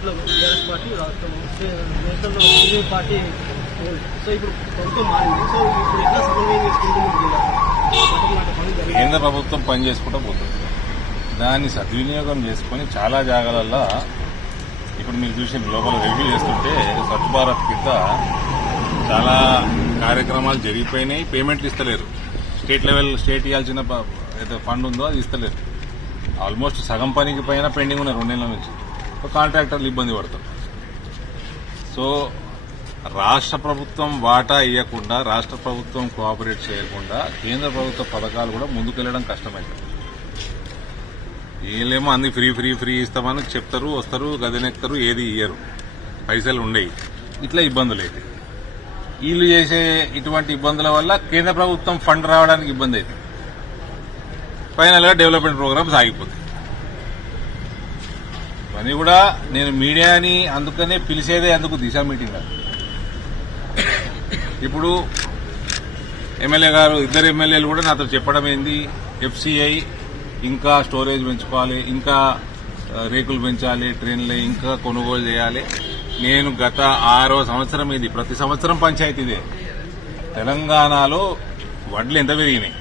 స్టేట్లో TRS party, నేషనల్లో party. So ఇప్పుడు ప్రభుత్వం మారింది. సో ఇప్పుడు ఎట్లా సమన్వయం చేసుకుంటుంది? కేంద్ర ప్రభుత్వం పని చేసుకుంటూ పోతుంది. దాన్ని సద్వినియోగం చేసుకుని చాలా జాగాలల్లో ఇప్పుడు మీరు చూసి లోపల రివ్యూ చేస్తుంటే స్వచ్ఛ భారత్ కింద చాలా కార్యక్రమాలు జరిగిపోయినాయి. పేమెంట్లు ఇస్తలేరు. స్టేట్ ఇవ్వాల్సిన ఫండ్ ఉందో అది ఇస్తలేరు. ఆల్మోస్ట్ సగం పనికి పైన పెండింగ్ ఉన్నాయి 2 నెలల నుంచి. కాంట్రాక్టర్లు ఇబ్బంది పడతారు. సో రాష్ట్ర ప్రభుత్వం వాటా ఇవ్వకుండా, రాష్ట్ర ప్రభుత్వం కోఆపరేట్ చేయకుండా కేంద్ర ప్రభుత్వ పథకాలు కూడా ముందుకెళ్లడం కష్టమవుతుంది. వీళ్ళేమో అన్ని ఫ్రీ ఇస్తామని చెప్తారు, వస్తారు, గదినెక్తారు, ఏది ఇయ్యరు, పైసలు ఉండేవి. ఇట్లా ఇబ్బందులు అయితే వీళ్ళు చేసే ఇటువంటి ఇబ్బందుల వల్ల కేంద్ర ప్రభుత్వం ఫండ్ రావడానికి ఇబ్బంది అవుతుంది. ఫైనల్ గా డెవలప్మెంట్ ప్రోగ్రామ్స్ ఆగిపోతాయి. అని కూడా నేను మీడియాని అందుకనే పిలిచేదే అందుకు దిశ మీటింగ్. ఇప్పుడు ఎమ్మెల్యే గారు, 2 ఎమ్మెల్యేలు కూడా నాతో చెప్పడం ఏంది, FCI ఇంకా స్టోరేజ్ పెంచుకోవాలి, ఇంకా రేకులు పెంచాలి, ట్రైన్లు ఇంకా కొనుగోలు చేయాలి. నేను గత 6వ సంవత్సరం ఇది, ప్రతి సంవత్సరం పంచాయతీదే. తెలంగాణలో వడ్లు ఎంత పెరిగినాయి.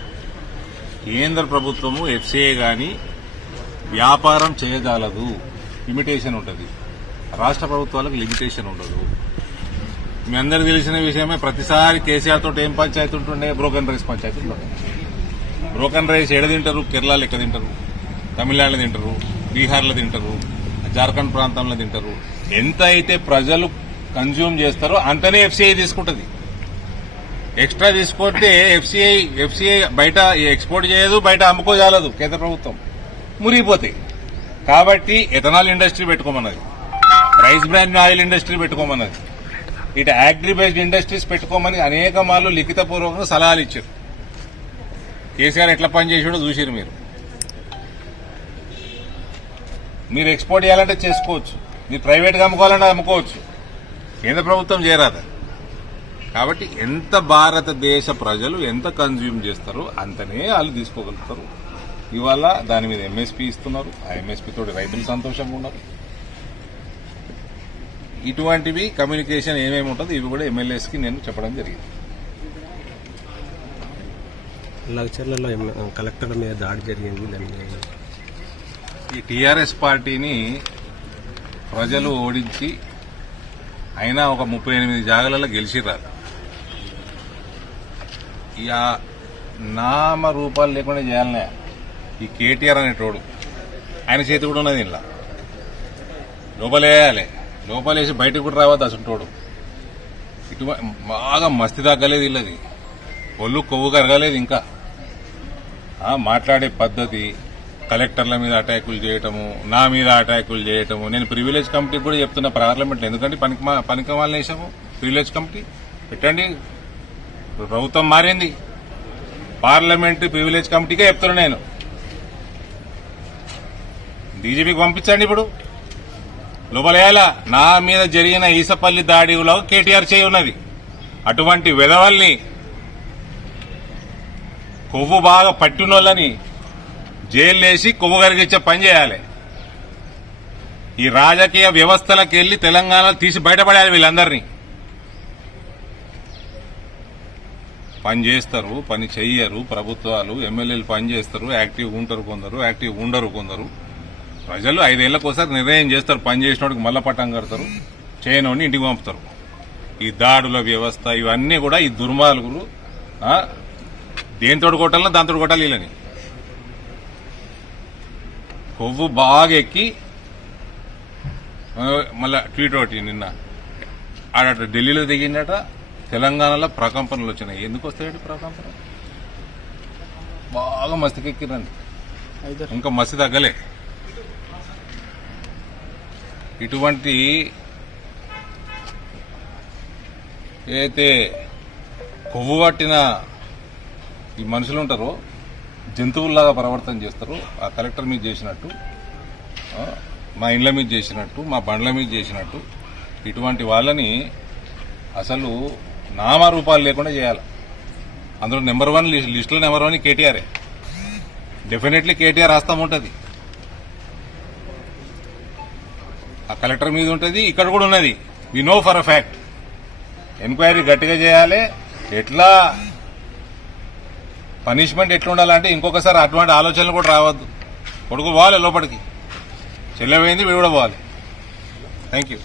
కేంద్ర ప్రభుత్వము FCI గాని వ్యాపారం చేయగలదు, లిమిటేషన్ ఉంటుంది. రాష్ట్ర ప్రభుత్వాలకు లిమిటేషన్ ఉండదు. మీ అందరికి తెలిసిన విషయమే. ప్రతిసారి కేసీఆర్ తోటి ఏం పంచాయతీ ఉంటుండే, బ్రోకన్ రైస్ పంచాయతీ ఉంటుండే. బ్రోకన్ రైస్ ఎడ తింటారు? కేరళలో ఎక్కడ తింటారు, తమిళనాడులో తింటారు, బీహార్లో తింటారు, జార్ఖండ్ ప్రాంతంలో తింటారు. ఎంత అయితే ప్రజలు కన్జ్యూమ్ చేస్తారో అంతనే FCI తీసుకుంటుంది. ఎక్స్ట్రా తీసుకుంటే FCI బయట ఎక్స్పోర్ట్ చేయదు, బయట అమ్ముకోజాలదు కేంద్ర ప్రభుత్వం, మురిగిపోతాయి. కాబట్టి ఎథనాల్ ఇండస్ట్రీ పెట్టుకోమన్నది, రైస్ బ్రాండ్ ఆయిల్ ఇండస్ట్రీ పెట్టుకోమన్నది, ఇటు అగ్రి బేస్డ్ ఇండస్ట్రీస్ పెట్టుకోమని అనేక మార్లు లిఖితపూర్వకంగా సలహాలు ఇచ్చారు. కేసీఆర్ ఎట్లా పనిచేసాడో చూసారు మీరు. మీరు ఎక్స్పోర్ట్ చేయాలంటే చేసుకోవచ్చు, మీరు ప్రైవేట్గా అమ్ముకోవాలంటే అమ్ముకోవచ్చు, కేంద్ర ప్రభుత్వం చేయరాదు. కాబట్టి ఎంత భారతదేశ ప్రజలు ఎంత కన్జ్యూమ్ చేస్తారో అంతనే వాళ్ళు తీసుకోగలుగుతారు. ఇవాళ దాని మీద MSP ఇస్తున్నారు. ఆ MSP తోటి రైతులు సంతోషంగా ఉన్నారు. ఇటువంటివి కమ్యూనికేషన్ ఏమేమి ఉంటుందో ఇవి కూడా ఎమ్మెల్యేస్కి నేను చెప్పడం జరిగింది. లగ్చర్లలో కలెక్టర్ల మీద దాడి జరిగింది. ఈ TRS పార్టీని ప్రజలు ఓడించి అయినా ఒక 38 జాగాలలో గెలిచిర్రారు. ఇక నామ రూపాలు లేకుండా చేయాలనే ఈ కేటీఆర్ అనేటోడు, ఆయన చేతి కూడా ఉన్నది. ఇలా లోపలేయాలి, లోపలేసి బయటకు కూడా రావద్దు అసంటోడు. బాగా మస్తి తగ్గలేదు వీళ్ళది, ఒళ్ళు కొవ్వు కరగలేదు. ఇంకా మాట్లాడే పద్ధతి, కలెక్టర్ల మీద అటాకులు చేయటము, నా మీద అటాకులు చేయటము. నేను ప్రివిలేజ్ కమిటీకి కూడా చెప్తున్నా పార్లమెంట్లో, ఎందుకంటే పనికి వాళ్ళని వేసాము. ప్రివిలేజ్ కమిటీ పెట్టండి. ప్రభుత్వం మారింది, పార్లమెంట్ ప్రివిలేజ్ కమిటీకే చెప్తున్నా నేను. డీజీపీకి పంపించండి. ఇప్పుడు లోపలేయాల. నా మీద జరిగిన ఈసపల్లి దాడిలో కేటీఆర్ చేయి ఉన్నది. అటువంటి వెధవల్ని, కొవ్వు బాగా పట్టినోళ్ళని జైల్లేసి కొవ్వు కరిగించే పని చేయాలి. ఈ రాజకీయ వ్యవస్థలకు వెళ్లి తెలంగాణ తీసి బయటపడాలి. వీళ్ళందరినీ పని చేస్తారు, పని చెయ్యరు ప్రభుత్వాలు. ఎమ్మెల్యేలు పని చేస్తారు, యాక్టివ్ ఉంటారు కొందరు, యాక్టివ్ ఉండరు కొందరు. ప్రజలు 5 ఏళ్లకోసారి నిర్ణయం చేస్తారు. పని చేసినోడికి మల్ల పట్టం కడతారు, చేయనోడిని ఇంటికి పంపుతారు. ఈ దాడుల వ్యవస్థ ఇవన్నీ కూడా ఈ దుర్మార్గులు దేంతో కొట్టాలన్నా దాంతో కొట్టాలి. వీళ్ళని కొవ్వు బాగా ఎక్కి మళ్ళా ట్వీట్ ఒకటి నిన్న ఆడట ఢిల్లీలో దిగిందట. తెలంగాణలో ప్రకంపనలు వచ్చినాయి. ఎందుకు వస్తాయండి ప్రకంపన? బాగా మస్తికెక్కిరండి, ఇంకా మస్తి తగ్గలే. ఇటువంటి ఏదైతే కొవ్వు పట్టిన ఈ మనుషులు ఉంటారో జంతువుల్లాగా ప్రవర్తన చేస్తారు. ఆ కలెక్టర్ మీద చేసినట్టు, మా ఇండ్ల మీద చేసినట్టు, మా బండ్ల మీద చేసినట్టు, ఇటువంటి వాళ్ళని అసలు నామరూపాలు లేకుండా చేయాలి. అందులో నెంబర్ 1 లిస్టులో నెంబర్ 1 కేటీఆరే. డెఫినెట్లీ కేటీఆర్ హస్తం ఉంటుంది. ఆ కలెక్టర్ మీద ఉంటుంది, ఇక్కడ కూడా ఉన్నది. We know for a fact. Enquiry గట్టిగా చేయాలి. ఎట్లా పనిష్మెంట్ ఎట్లా ఉండాలంటే ఇంకొకసారి అటువంటి ఆలోచనలు కూడా రావద్దు. కొడుకు పోవాలి లోపలికి, చెల్లెపోయింది వీడు కూడా పోవాలి. Thank you.